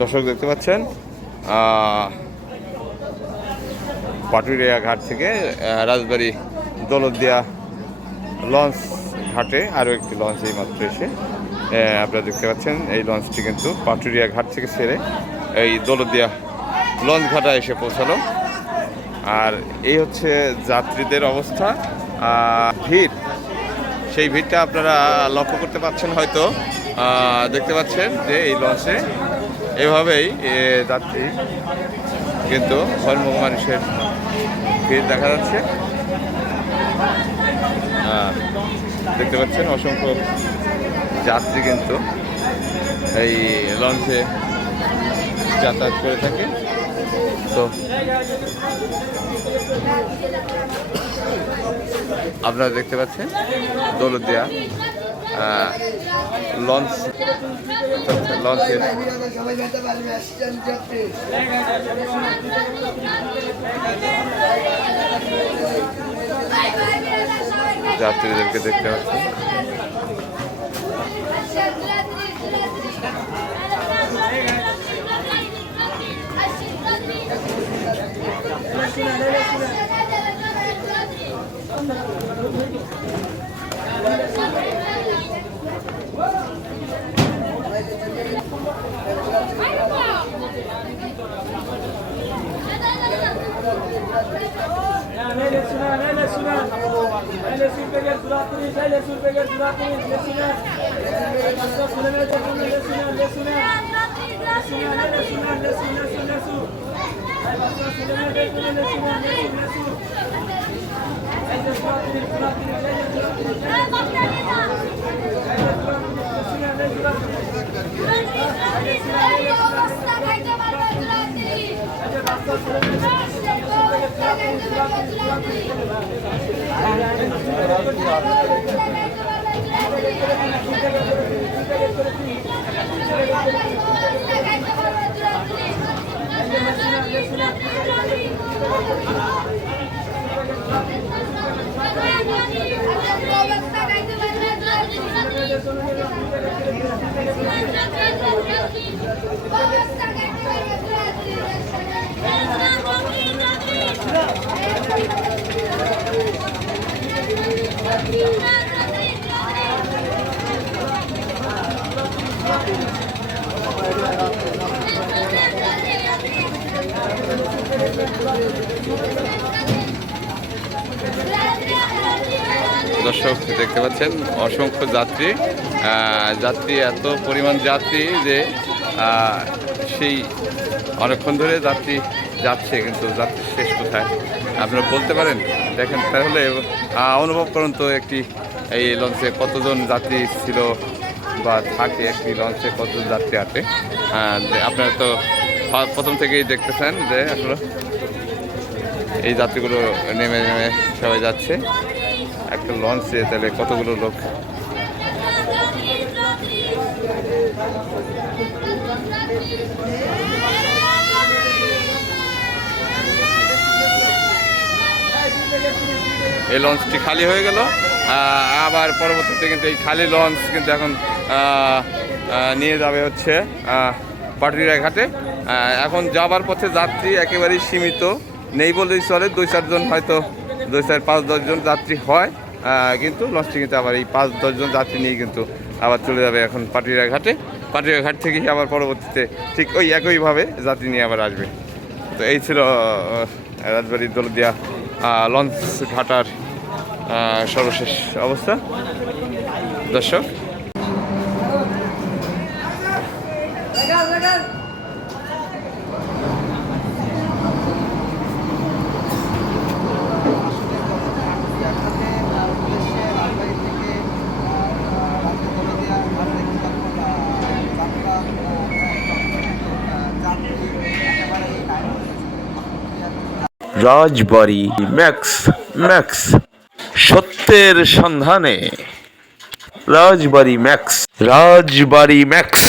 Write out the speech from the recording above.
দর্শক দেখতে পাচ্ছেন পাটুরিয়া ঘাট থেকে রাজবাড়ী দৌলতদিয়া লঞ্চ ঘাটে আরও একটি লঞ্চ এই মাত্র এসে আপনারা দেখতে পাচ্ছেন এই লঞ্চটি কিন্তু পাটুরিয়া ঘাট থেকে ছেড়ে এই দৌলতদিয়া লঞ্চ ঘাটা এসে পৌঁছালো। আর এই হচ্ছে যাত্রীদের অবস্থা, ভিড়, সেই ভিড়টা আপনারা লক্ষ্য করতে পাচ্ছেন হয়তো। দেখতে পাচ্ছেন যে এই লঞ্চে এভাবেই যাত্রী কিন্তু হরমুখ মানুষের ভিড় দেখা যাচ্ছে। দেখতে পাচ্ছেন অসংখ্য যাত্রী কিন্তু এই লঞ্চে যাতায়াত করে থাকে। তো আপনারা দেখতে পাচ্ছেন দৌলতদিয়া লঞ্চের যাত্রীদেরকে দেখতে পাচ্ছেন। দর্শক দেখতে পাচ্ছেন অসংখ্য যাত্রী, এত পরিমাণ যাত্রী যে সেই অনেকক্ষণ ধরে যাত্রী যাচ্ছে, কিন্তু যাত্রী শেষ কোথায় আপনারা বলতে পারেন? দেখেন তাহলে অনুভব করুন তো একটি এই লঞ্চে কতজন যাত্রী ছিল বা থাকে, একটি লঞ্চে কতজন যাত্রী আছে। আপনারা তো প্রথম থেকেই দেখতেছেন যে আসলে এই যাত্রীগুলো নেমে নেমে সবাই যাচ্ছে একটা লঞ্চে, তাহলে কতগুলো লোক। এই লঞ্চটি খালি হয়ে গেল, আবার পরবর্তীতে কিন্তু এই খালি লঞ্চ কিন্তু এখন নিয়ে যাবে হচ্ছে পাটুরিয়া ঘাটে। এখন যাবার পথে যাত্রী একেবারেই সীমিত, নেই বলেই চলে, 2-4 জন, হয়তো 2-4-5-10 জন যাত্রী হয়, কিন্তু লঞ্চটি কিন্তু আবার এই 5-10 জন যাত্রী নিয়ে কিন্তু আবার চলে যাবে এখন পাটুরিয়া ঘাটে। পাটুরিয়া ঘাট থেকেই আবার পরবর্তীতে ঠিক ওই একইভাবে যাত্রী নিয়ে আবার আসবে। তো এই ছিল রাজবাড়ী দৌলতদিয়া লঞ্চ ঘাটার সর্বশেষ অবস্থা। দর্শক রাজবাড়ী ম্যাক্স সত্যের সন্ধানে। রাজবাড়ী ম্যাক্স।